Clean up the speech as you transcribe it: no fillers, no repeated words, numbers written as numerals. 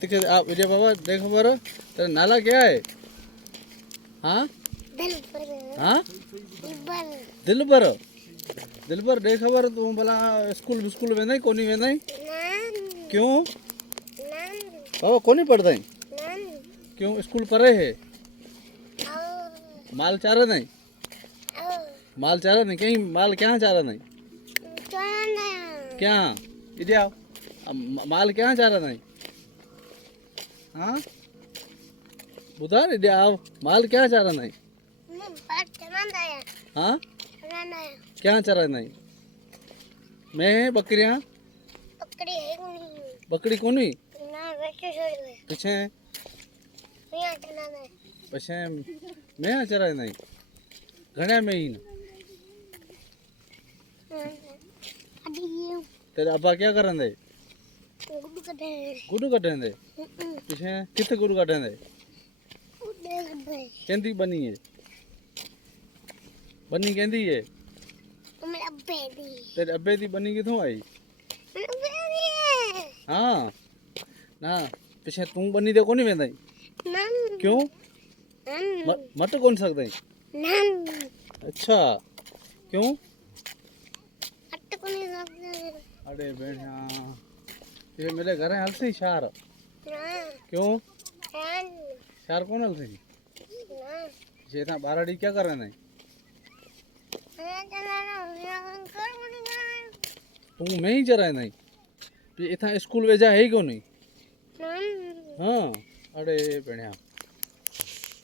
आप विजय बाबा देखो बरो तेरा नाला क्या है? हाँ हाँ दिलबर दिलबर देखो बरो तुम भला स्कूल स्कूल में नहीं कोनी में नहीं क्यों बाबा कोनी पढ़ता है क्यों स्कूल करे है माल चारा नहीं माल चारा नहीं कहीं माल क्या चारा नहीं क्या इधर आओ माल क्या चारा नहीं हाँ बुधार इधर आओ माल क्या चारा नहीं हाँ क्या चारा नहीं मैं बकरियाँ बकरी कोनी पीछे पीछे मैं चरा नहीं घने में ही तेरे अब्बा क्या कर रहे गुडू कटे दे पीछे कितने गुडू कटे दे कहती बनी है बनी कहती है तेरे अब्बे दी बनी किथों आई हाँ ना पीछे तू बनी दे कोनी वेंदा क्यों मट कौन सकता है अच्छा क्यों अरे बेटा ये मेरे घर है हलसी शार क्यों शार कौन हलसी ये इतना बाराड़ी क्या कर रहे हैं तू मैं ही चरा नहीं ये इतना स्कूल वेजा है ही क्यों नहीं हाँ अरे बेटा